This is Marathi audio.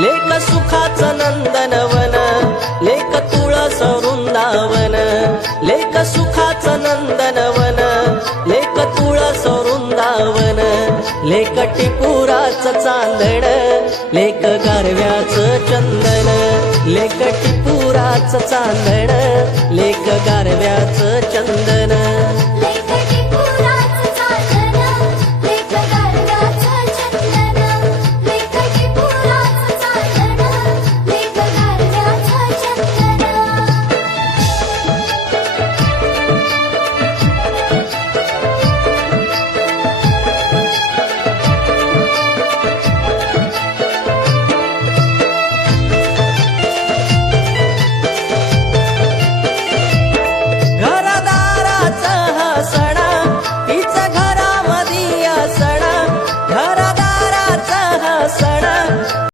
लेक सुखाचं नंदनवन, लेक तुळस वृंदावन, लेक सुखाचं नंदनवन, लेक तुळस वृंदावन, लेक टिपुराचं चांदण, लेक गारव्याचं चंदन, लेक टिपुराचं चांदण, लेक गारव्याचं चंदन।